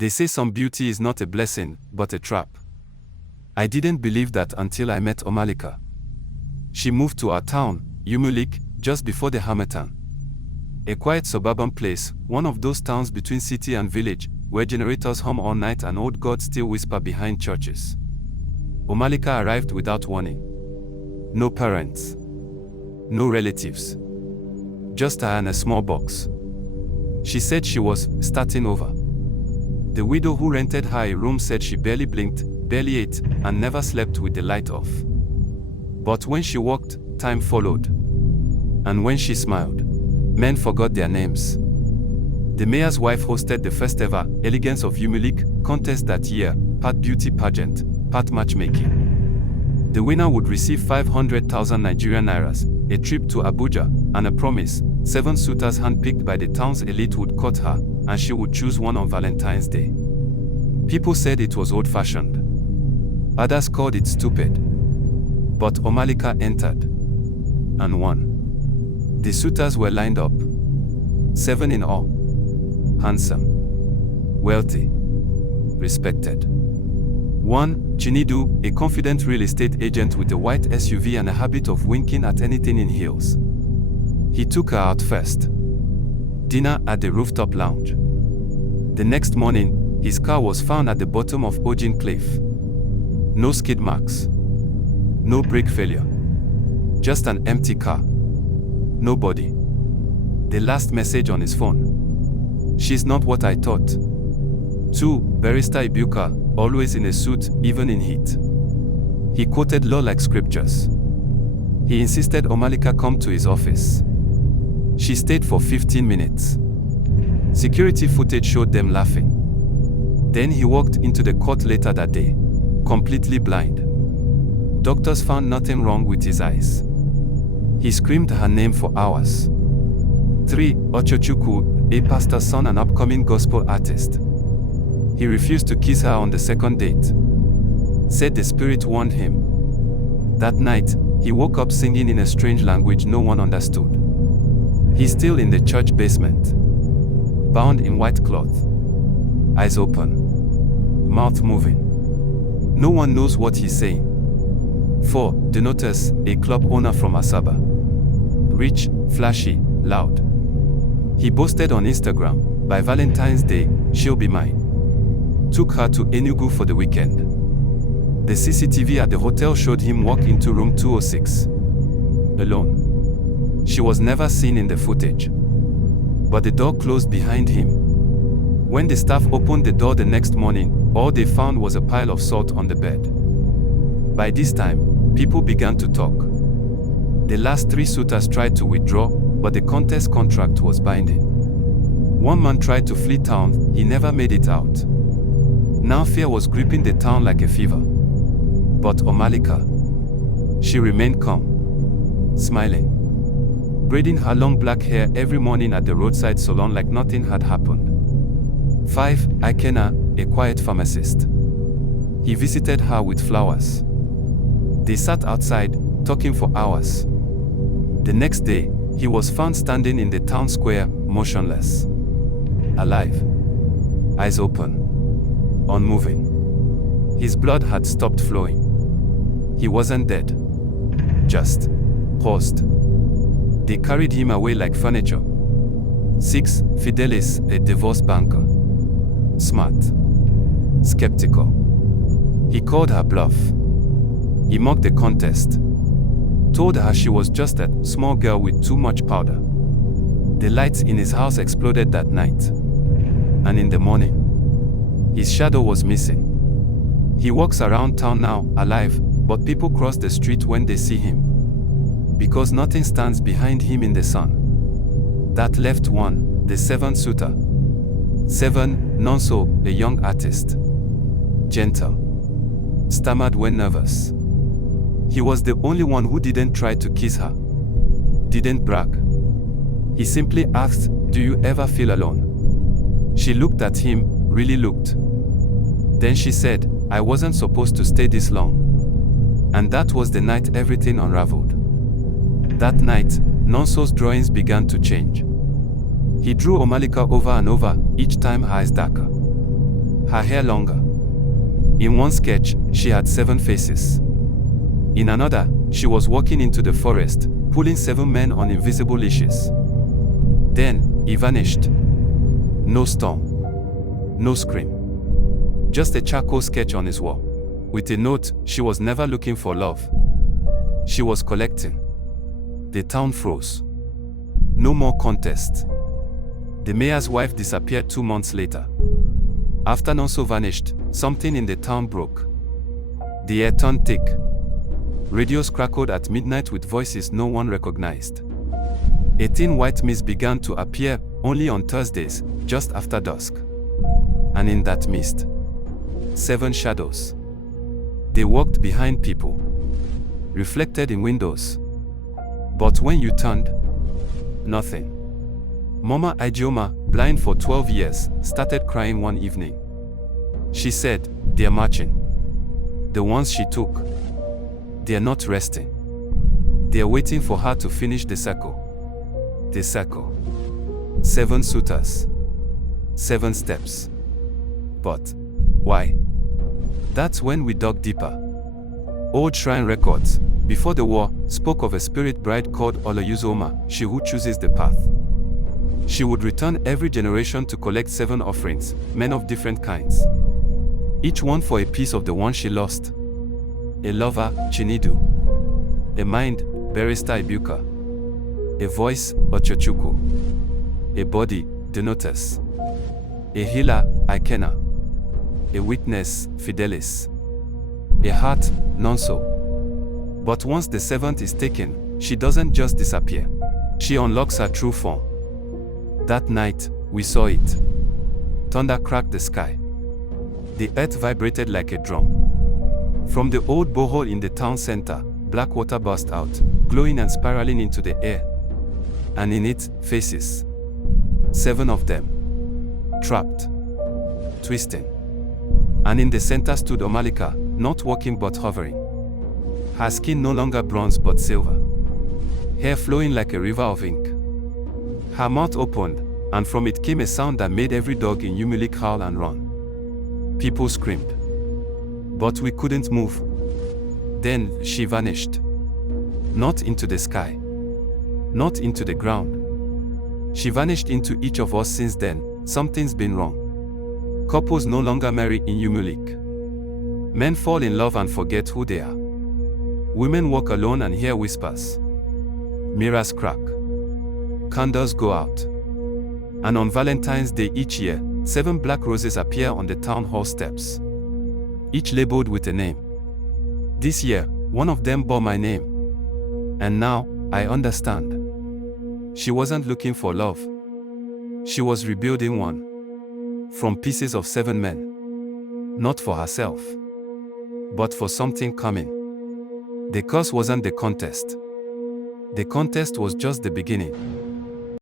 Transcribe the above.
They say some beauty is not a blessing, but a trap. I didn't believe that until I met Omalicha. She moved to our town, Umueleke, just before the Harmattan. A quiet suburban place, one of those towns between city and village, where generators hum all night and old gods still whisper behind churches. Omalicha arrived without warning. No parents. No relatives. Just her and a small box. She said she was starting over. The widow who rented her a room said she barely blinked, barely ate, and never slept with the light off. But when she walked, time followed. And when she smiled, men forgot their names. The mayor's wife hosted the first ever Elegance of Umueleke contest that year, part beauty pageant, part matchmaking. The winner would receive 500,000 Nigerian nairas, a trip to Abuja, and a promise: 7 suitors handpicked by the town's elite would court her, and she would choose one on Valentine's Day. People said it was old-fashioned. Others called it stupid. But Omalicha entered and won. The suitors were lined up. 7 in all. Handsome. Wealthy. Respected. 1. Chinedu, a confident real estate agent with a white SUV and a habit of winking at anything in heels. He took her out first. Dinner at the rooftop lounge. The next morning, his car was found at the bottom of Ojin Cliff. No skid marks. No brake failure. Just an empty car. Nobody. The last message on his phone: "She's not what I thought." 2. Barrister Ibuka, always in a suit, even in heat. He quoted law like scriptures. He insisted Omalicha come to his office. She stayed for 15 minutes. Security footage showed them laughing. Then he walked into the court later that day, completely blind. Doctors found nothing wrong with his eyes. He screamed her name for hours. 3. Ochochukwu, a pastor's son and upcoming gospel artist. He refused to kiss her on the second date. Said the spirit warned him. That night, he woke up singing in a strange language no one understood. He's still in the church basement. Bound in white cloth. Eyes open. Mouth moving. No one knows what he's saying. 4. Denotus, a club owner from Asaba. Rich, flashy, loud. He boasted on Instagram, "By Valentine's Day, she'll be mine." Took her to Enugu for the weekend. The CCTV at the hotel showed him walk into room 206. Alone. She was never seen in the footage. But the door closed behind him. When the staff opened the door the next morning, all they found was a pile of salt on the bed. By this time, people began to talk. The last 3 suitors tried to withdraw, but the contest contract was binding. One man tried to flee town, he never made it out. Now fear was gripping the town like a fever. But Omalicha, she remained calm, smiling, braiding her long black hair every morning at the roadside salon like nothing had happened. 5. Ikena, a quiet pharmacist. He visited her with flowers. They sat outside, talking for hours. The next day, he was found standing in the town square, motionless. Alive. Eyes open. Unmoving. His blood had stopped flowing. He wasn't dead. Just paused. They carried him away like furniture. 6. Fidelis, a divorce banker. Smart. Skeptical. He called her bluff. He mocked the contest. Told her she was just a small girl with too much powder. The lights in his house exploded that night. And in the morning, his shadow was missing. He walks around town now, alive, but people cross the street when they see him. Because nothing stands behind him in the sun. That left 1, the 7th suitor. 7, Nonso, a young artist. Gentle. Stammered when nervous. He was the only one who didn't try to kiss her. Didn't brag. He simply asked, "Do you ever feel alone?" She looked at him, really looked. Then she said, "I wasn't supposed to stay this long." And that was the night everything unraveled. That night, Nonso's drawings began to change. He drew Omalicha over and over, each time her eyes darker. her hair longer. In one sketch, she had 7 faces. In another, she was walking into the forest, pulling 7 men on invisible leashes. Then, he vanished. No storm. No scream. Just a charcoal sketch on his wall. With a note, she was never looking for love. She was collecting. The town froze. No more contest. The mayor's wife disappeared 2 months later. After Nonso vanished, something in the town broke. The air turned thick. Radios crackled at midnight with voices no one recognized. A thin white mist began to appear only on Thursdays, just after dusk. And in that mist, 7 shadows. They walked behind people, reflected in windows. But when you turned, nothing. Mama Ijeoma, blind for 12 years, started crying one evening. She said, "They're marching. The ones she took. They're not resting. They're waiting for her to finish the circle. The circle. 7 suitors. 7 steps." But why? That's when we dug deeper. Old shrine records, before the war, spoke of a spirit bride called Oloyuzoma, she who chooses the path. She would return every generation to collect 7 offerings, men of different kinds. Each one for a piece of the one she lost. A lover, Chinidu. A mind, Barrister Ibuka. A voice, Ochochukwu. A body, Denotus. A healer, Ikena. A witness, Fidelis. A heart, Nonso. But once the 7th is taken, she doesn't just disappear. She unlocks her true form. That night, we saw it. Thunder cracked the sky. The earth vibrated like a drum. From the old borehole in the town center, black water burst out, glowing and spiraling into the air. And in it, faces. 7 of them. Trapped. Twisting. And in the center stood Omalicha, not walking but hovering. Her skin no longer bronze but silver. Hair flowing like a river of ink. Her mouth opened, and from it came a sound that made every dog in Umueleke howl and run. People screamed. But we couldn't move. Then she vanished. Not into the sky. Not into the ground. She vanished into each of us since then. Something's been wrong. Couples no longer marry in Umueleke. Men fall in love and forget who they are. Women walk alone and hear whispers. Mirrors crack. Candles go out. And on Valentine's Day each year, 7 black roses appear on the town hall steps. Each labeled with a name. This year, one of them bore my name. And now, I understand. She wasn't looking for love. She was rebuilding one. From pieces of 7 men. Not for herself. But for something coming. The curse wasn't the contest. The contest was just the beginning.